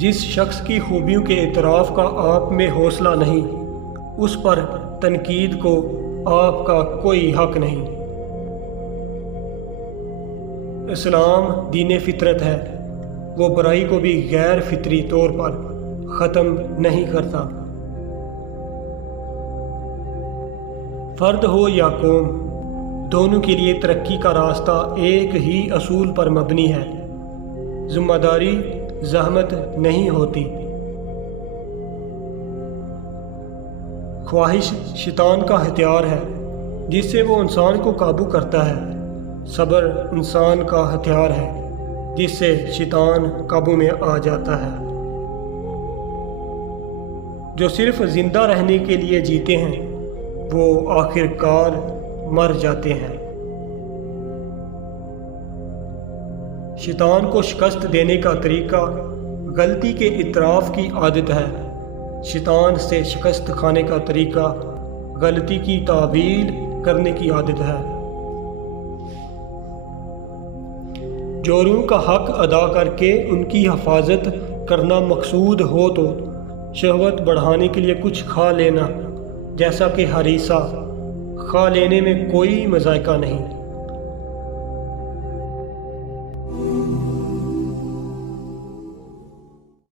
جس شخص کی خوبیوں کے اعتراف کا آپ میں حوصلہ نہیں، اس پر تنقید کو آپ کا کوئی حق نہیں۔ اسلام دین فطرت ہے، وہ برائی کو بھی غیر فطری طور پر ختم نہیں کرتا۔ فرد ہو یا قوم، دونوں کے لیے ترقی کا راستہ ایک ہی اصول پر مبنی ہے: ذمہ داری، زحمت نہیں ہوتی۔ خواہش شیطان کا ہتھیار ہے جس سے وہ انسان کو قابو کرتا ہے۔ صبر انسان کا ہتھیار ہے جس سے شیطان قابو میں آ جاتا ہے۔ جو صرف زندہ رہنے کے لیے جیتے ہیں وہ آخر کار مر جاتے ہیں۔ شیطان کو شکست دینے کا طریقہ غلطی کے اعتراف کی عادت ہے۔ شیطان سے شکست کھانے کا طریقہ غلطی کی تعویل کرنے کی عادت ہے۔ جوروں کا حق ادا کر کے ان کی حفاظت کرنا مقصود ہو تو شہوت بڑھانے کے لیے کچھ کھا لینا، جیسا کہ ہریسہ، کھا لینے میں کوئی مذائقہ نہیں۔